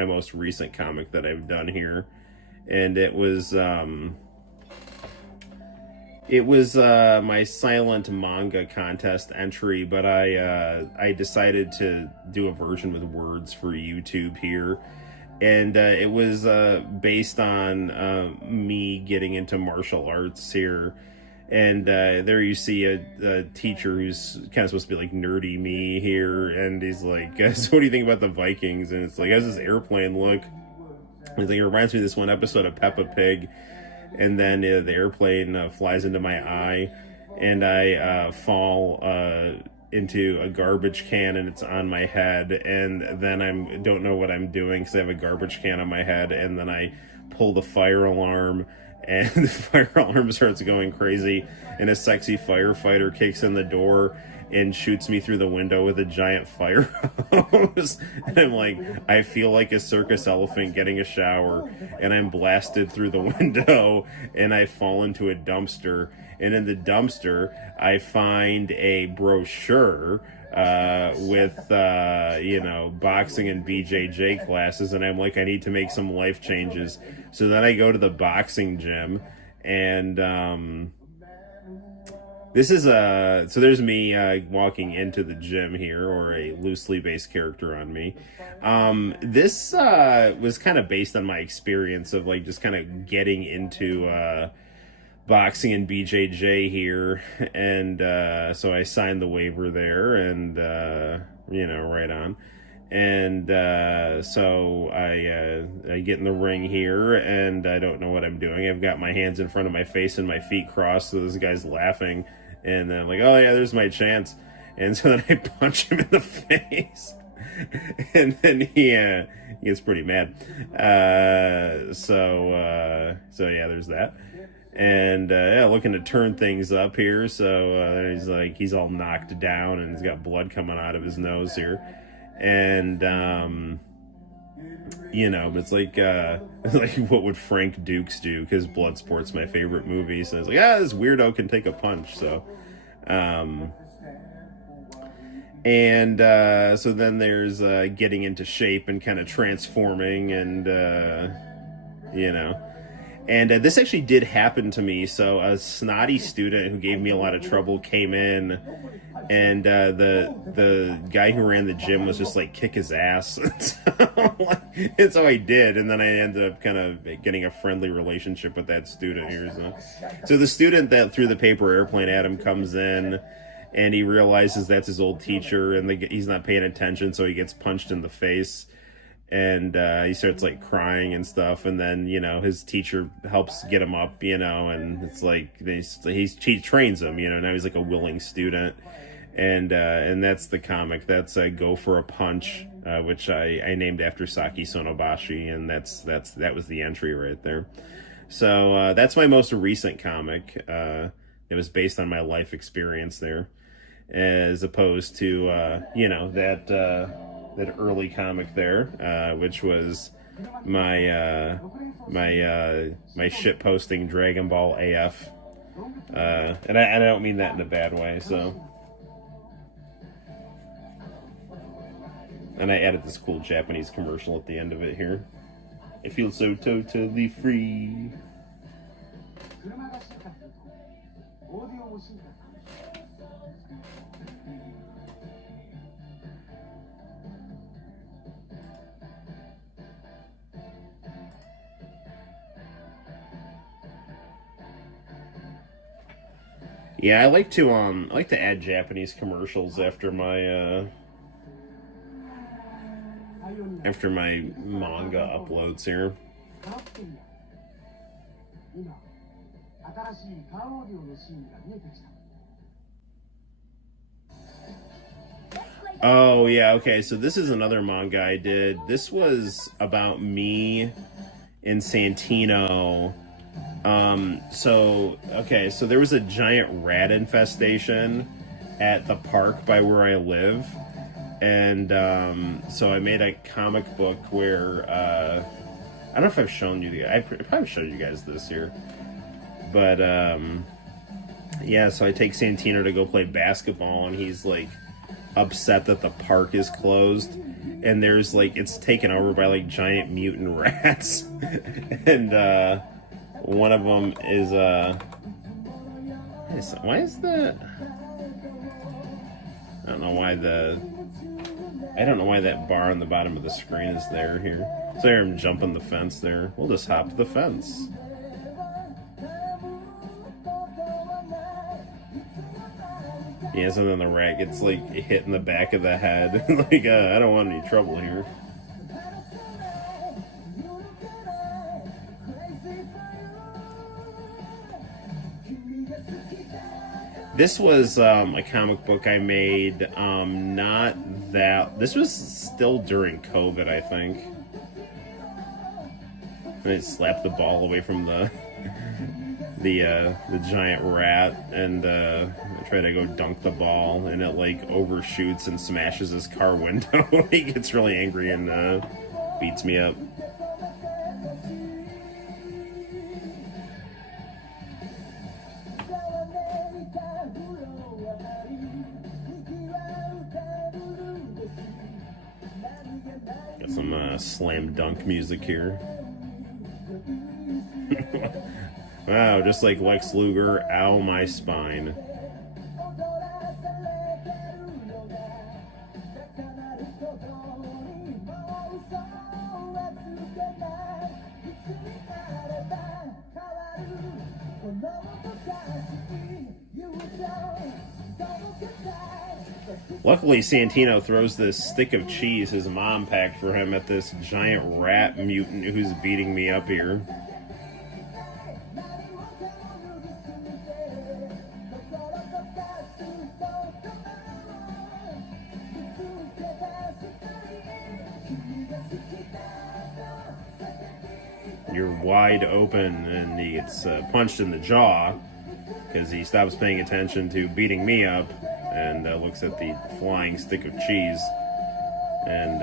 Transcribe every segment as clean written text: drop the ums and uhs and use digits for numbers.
my most recent comic that I've done here. And it was my Silent Manga contest entry, but I decided to do a version with words for YouTube here. And it was based on me getting into martial arts here. And there you see a teacher who's kind of supposed to be like nerdy me here. And he's like, so what do you think about the Vikings? And it's like, how's this airplane look? He's like, it reminds me of this one episode of Peppa Pig. And then the airplane flies into my eye. And I fall into a garbage can, and it's on my head. And then I don't know what I'm doing because I have a garbage can on my head. And then I pull the fire alarm. And the fire alarm starts going crazy, and a sexy firefighter kicks in the door and shoots me through the window with a giant fire hose. And I'm like, I feel like a circus elephant getting a shower, and I'm blasted through the window, and I fall into a dumpster. And in the dumpster, I find a brochure with boxing and BJJ classes, and I'm like, I need to make some life changes. So then I go to the boxing gym, and so there's me walking into the gym here, or a loosely based character on me. This was kind of based on my experience of like just kind of getting into boxing and BJJ here, and so I signed the waiver there, and right on. And so I get in the ring here, and I don't know what I'm doing. I've got my hands in front of my face and my feet crossed, so this guy's laughing, and I'm like, oh yeah, there's my chance. And so then I punch him in the face, and then he gets pretty mad. So yeah, there's that. And looking to turn things up here. So he's all knocked down, and he's got blood coming out of his nose here. And it's like what would Frank Dukes do? Because Bloodsport's my favorite movie. So it's like, this weirdo can take a punch. So so then there's getting into shape and kind of transforming, and And this actually did happen to me. So a snotty student who gave me a lot of trouble came in, and the guy who ran the gym was just like, kick his ass. And so I did, and then I ended up kind of getting a friendly relationship with that student here. So the student that threw the paper airplane at him comes in, and he realizes that's his old teacher, and he's not paying attention, so he gets punched in the face. And he starts like crying and stuff, and then his teacher helps get him up, and it's like he trains him, now he's like a willing student, and that's the comic. That's Go for a Punch, which I named after Saki Sonobashi, and that was the entry right there. So that's my most recent comic. It was based on my life experience there, as opposed to that early comic there, which was my shit posting Dragon Ball AF, and I don't mean that in a bad way. So, and I added this cool Japanese commercial at the end of it here. I feel so totally free. Yeah, I like to add Japanese commercials after my manga uploads here. Oh yeah, okay, so this is another manga I did. This was about me in Santino. So there was a giant rat infestation at the park by where I live, and so I made a comic book where I don't know if I've shown you I probably showed you guys this here, but so I take Santino to go play basketball, and he's like upset that the park is closed, and there's like it's taken over by like giant mutant rats, and one of them is why is the I don't know why that bar on the bottom of the screen is there here. So I hear him jumping the fence there. We'll just hop the fence. Yeah, so then the rat gets like hit in the back of the head. Like, I don't want any trouble here. This was a comic book I made. This was still during COVID, I think. And it slapped the ball away from the giant rat, and I try to go dunk the ball, and it like overshoots and smashes his car window. He gets really angry and beats me up. Got some slam dunk music here. Wow, just like Lex Luger, ow my spine. Luckily, Santino throws this stick of cheese his mom packed for him at this giant rat mutant who's beating me up here. You're wide open, and he gets punched in the jaw because he stops paying attention to beating me up and looks at the flying stick of cheese. And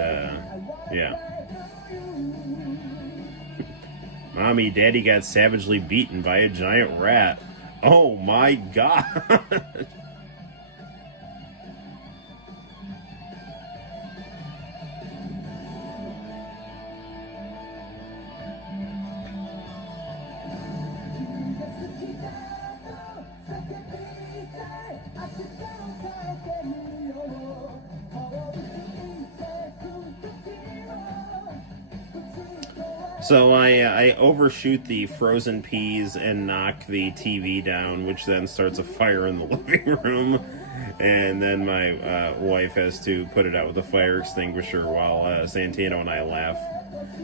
yeah. Mommy, Daddy got savagely beaten by a giant rat. Oh my god. So I overshoot the frozen peas and knock the TV down, which then starts a fire in the living room. And then my wife has to put it out with a fire extinguisher while Santino and I laugh.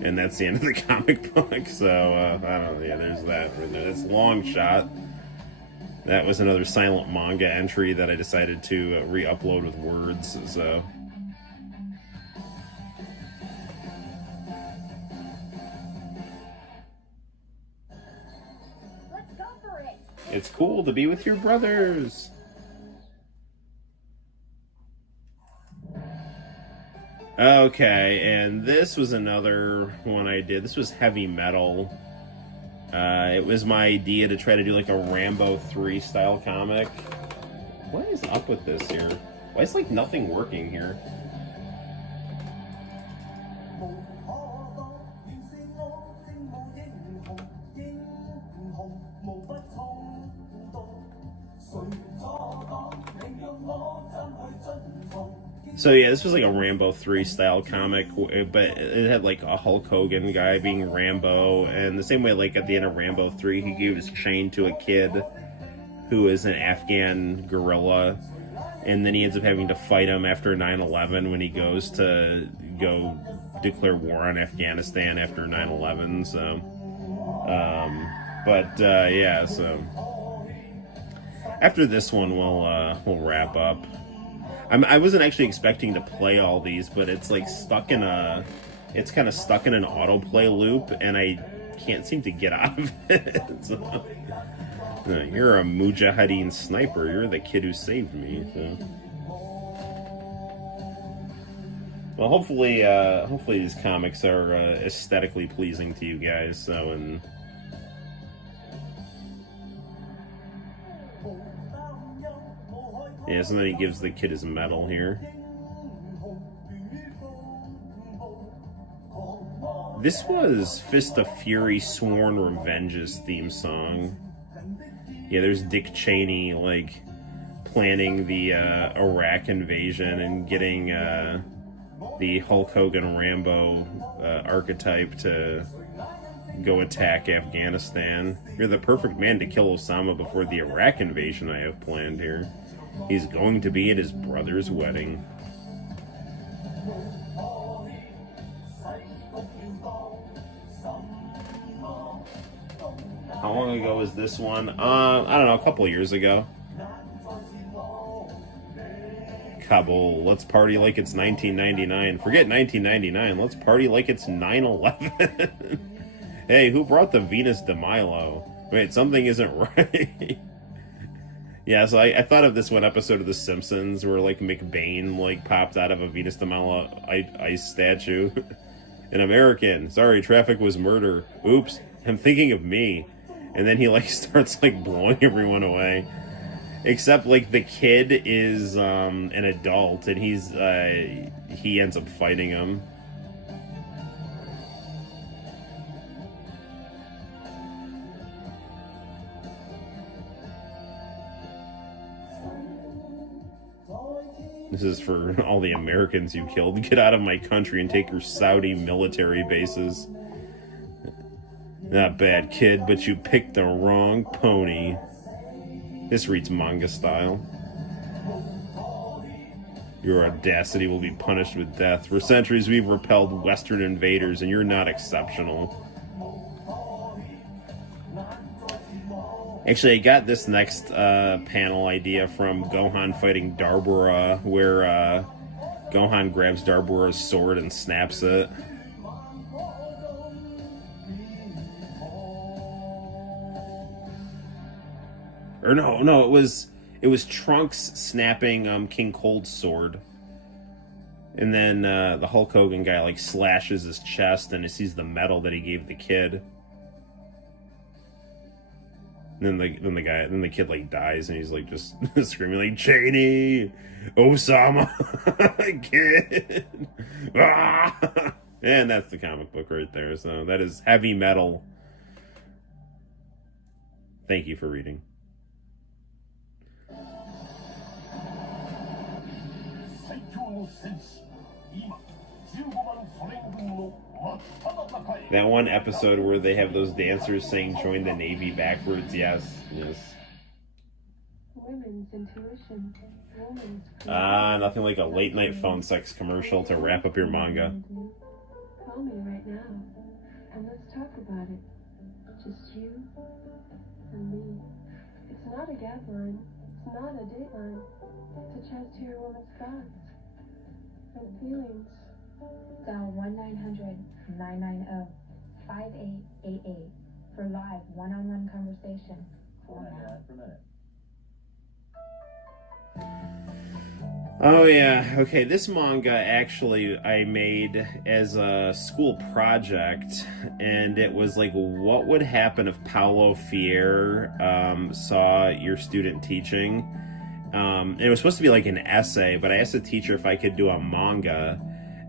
And that's the end of the comic book. So, I don't know, yeah, there's that. That's Long Shot. That was another Silent Manga entry that I decided to re-upload with words, so... It's cool to be with your brothers. Okay, and this was another one I did. This was heavy metal. It was my idea to try to do like a Rambo 3 style comic. What is up with this here? Why is like nothing working here? So yeah, this was like a Rambo 3 style comic, but it had like a Hulk Hogan guy being Rambo, and the same way like at the end of Rambo 3, he gave his chain to a kid who is an Afghan guerrilla, and then he ends up having to fight him after 9/11 when he goes to go declare war on Afghanistan after 9/11. So, yeah, so after this one, we'll wrap up. I wasn't actually expecting to play all these, but it's like it's kind of stuck in an autoplay loop, and I can't seem to get out of it. So, you're a Mujahideen sniper. You're the kid who saved me. So. Well, hopefully these comics are aesthetically pleasing to you guys. So, and Yeah, so then he gives the kid his medal here. This was Fist of Fury Sworn Revenge's theme song. Yeah, there's Dick Cheney, like, planning the Iraq invasion and getting the Hulk Hogan Rambo archetype to go attack Afghanistan. You're the perfect man to kill Osama before the Iraq invasion I have planned here. He's going to be at his brother's wedding. How long ago was this one? I don't know, a couple of years ago. Kabul, let's party like it's 1999. Forget 1999, let's party like it's 9/11. Hey, who brought the Venus de Milo? Wait, something isn't right. Yeah, so I thought of this one episode of The Simpsons where, like, McBain, like, popped out of a Venus de Milo ice statue. An American. Sorry, traffic was murder. Oops, I'm thinking of me. And then he, like, starts, like, blowing everyone away. Except, like, the kid is an adult, and he ends up fighting him. This is for all the Americans you killed. Get out of my country and take your Saudi military bases. Not bad, kid, but you picked the wrong pony. This reads manga style. Your audacity will be punished with death. For centuries we've repelled Western invaders, and you're not exceptional. Actually, I got this next panel idea from Gohan fighting Darbura, where Gohan grabs Darbura's sword and snaps it. Or no, it was Trunks snapping King Cold's sword. And then the Hulk Hogan guy, like, slashes his chest and he sees the medal that he gave the kid. And then the kid, like, dies and he's, like, just screaming, like, Cheney, Osama, kid. Ah! And that's the comic book right there. So that is Heavy Metal. Thank you for reading. That one episode where they have those dancers saying join the Navy backwards, yes. Women's intuition. Nothing like a late night phone sex commercial to wrap up your manga. Call me right now and let's talk about it. Just you and me. It's not a gag line. It's not a dateline. It's a chance to hear a woman's thoughts and feelings. Dial 1-900-990-5888 for live one-on-one conversation. $4.99 per minute. Oh yeah, okay, this manga actually I made as a school project, and it was like, what would happen if Paulo Freire saw your student teaching? It was supposed to be like an essay, but I asked the teacher if I could do a manga.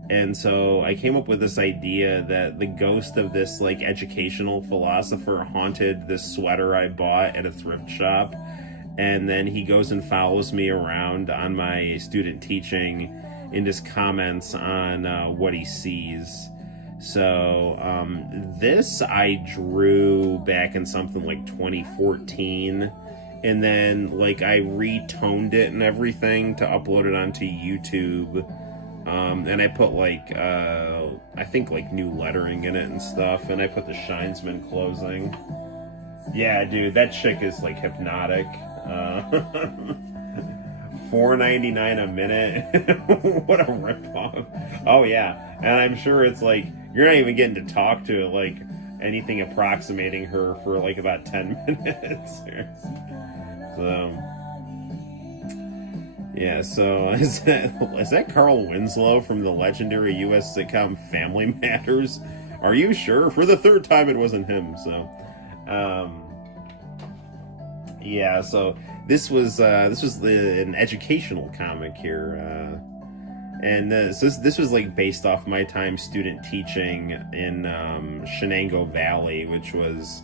And so I came up with this idea that the ghost of this, like, educational philosopher haunted this sweater I bought at a thrift shop. And then he goes and follows me around on my student teaching and just comments on what he sees. So this I drew back in something like 2014. And then, like, I retoned it and everything to upload it onto YouTube. And I put, like, I think, like, new lettering in it and stuff. And I put the Shinesman closing. Yeah, dude, that chick is, like, hypnotic. $4.99 a minute. What a ripoff. Oh, yeah. And I'm sure it's, like, you're not even getting to talk to, like, anything approximating her for, like, about 10 minutes. So... yeah, so is that Carl Winslow from the legendary U.S. sitcom Family Matters? Are you sure? For the third time it wasn't him, so... yeah, so an educational comic here, and so this was like based off my time student teaching in Shenango Valley, which was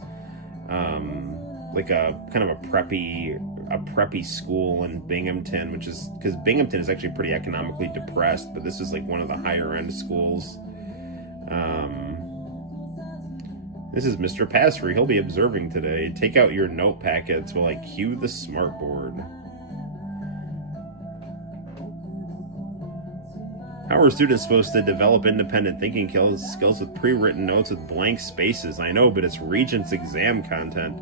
like a kind of a preppy school in Binghamton, which is because Binghamton is actually pretty economically depressed, but this is like one of the higher end schools. This is Mr. Passery. He'll be observing today. Take out your note packets while I cue the smartboard. How are students supposed to develop independent thinking skills with pre-written notes with blank spaces? I know, but it's Regents exam content.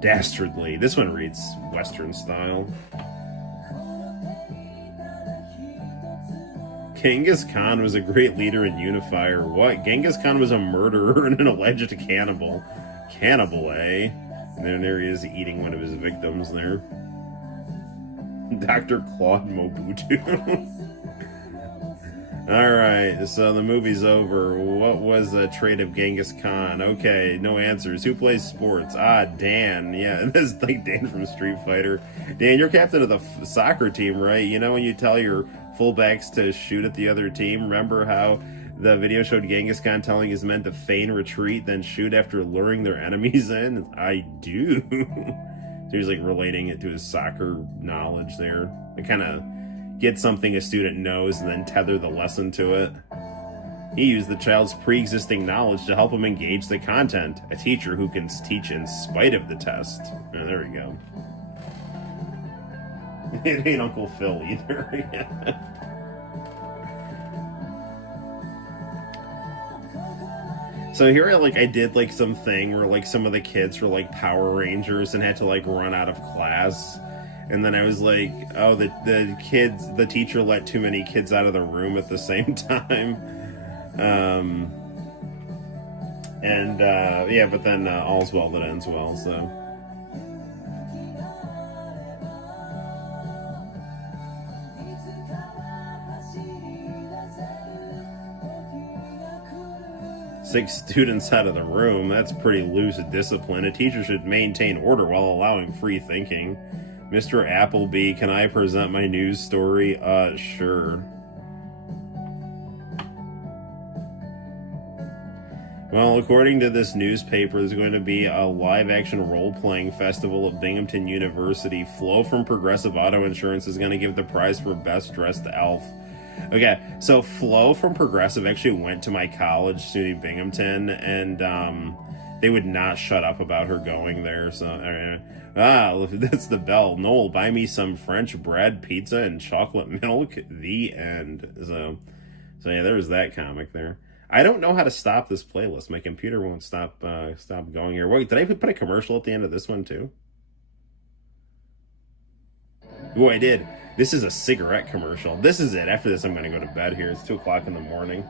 Dastardly. This one reads Western style. Genghis Khan was a great leader and unifier. What? Genghis Khan was a murderer and an alleged cannibal. Cannibal, eh? And then there he is eating one of his victims there. Dr. Claude Mobutu. Alright, so the movie's over. What was a trait of Genghis Khan? Okay, no answers. Who plays sports? Ah, Dan. Yeah, this is like Dan from Street Fighter. Dan, you're captain of the soccer team, right? You know when you tell your fullbacks to shoot at the other team? Remember how the video showed Genghis Khan telling his men to feign retreat, then shoot after luring their enemies in? I do. So he's like relating it to his soccer knowledge there. I kind of get something a student knows and then tether the lesson to it. He used the child's pre-existing knowledge to help him engage the content. A teacher who can teach in spite of the test. Oh, there we go. It ain't Uncle Phil either. So here I did like some thing where like some of the kids were like Power Rangers and had to like run out of class. And then I was like, oh, the teacher let too many kids out of the room at the same time. Yeah, but then all's well that ends well, so. Six students out of the room, that's pretty loose discipline. A teacher should maintain order while allowing free thinking. Mr. Appleby, can I present my news story? Sure. Well, according to this newspaper, there's going to be a live-action role-playing festival at Binghamton University. Flo from Progressive Auto Insurance is going to give the prize for Best Dressed Elf. Okay, so Flo from Progressive actually went to my college, SUNY Binghamton, and they would not shut up about her going there. So, that's the bell. Noel, buy me some French bread, pizza, and chocolate milk. The end. So yeah, there's that comic there. I don't know how to stop this playlist. My computer won't stop going here. Wait, did I put a commercial at the end of this one too? Oh, I did. This is a cigarette commercial. This is it. After this, I'm going to go to bed here. It's 2 o'clock in the morning.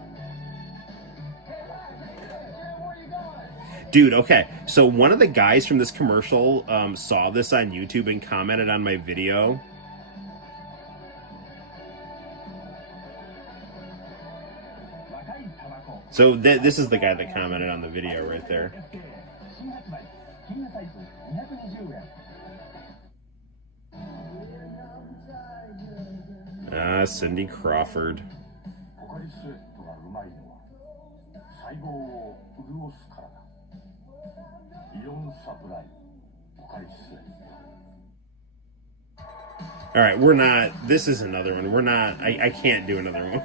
Dude, okay. So one of the guys from this commercial saw this on YouTube and commented on my video. So this is the guy that commented on the video right there. Cindy Crawford. All right, we're not. This is another one. We're not. I can't do another one.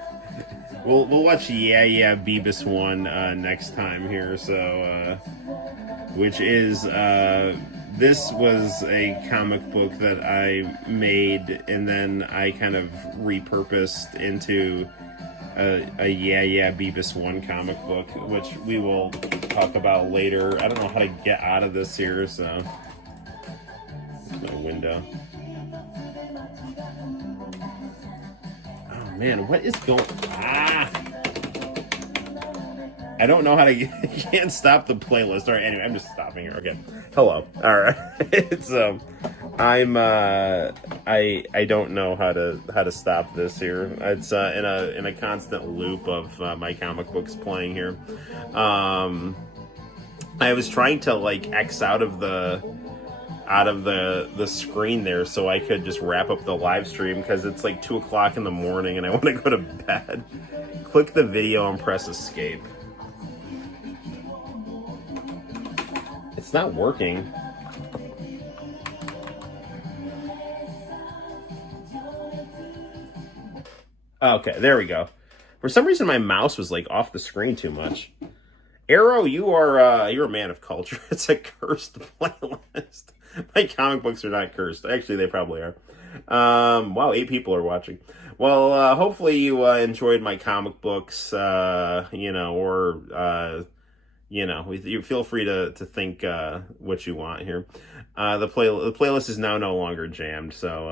We'll watch Yeah Beavis one next time here. So, which is this was a comic book that I made and then I kind of repurposed into a Yeah Beavis one comic book, which we will talk about later. I don't know how to get out of this here, so my window. Oh man, what is going? I don't know how to. Can't stop the playlist. All right, anyway, I'm just stopping here. Okay, hello. All right, so I don't know how to stop this here. It's in a constant loop of my comic books playing here. I was trying to like X out of the out of the screen there so I could just wrap up the live stream because it's like 2 o'clock in the morning and I want to go to bed. Click the video and press escape. It's not working. Okay, there we go. For some reason, my mouse was like off the screen too much. Arrow, you're a man of culture. It's a cursed playlist. My comic books are not cursed. Actually, they probably are. Wow, 8 people are watching. Well, hopefully you enjoyed my comic books. You feel free to think what you want here. The playlist is now no longer jammed, so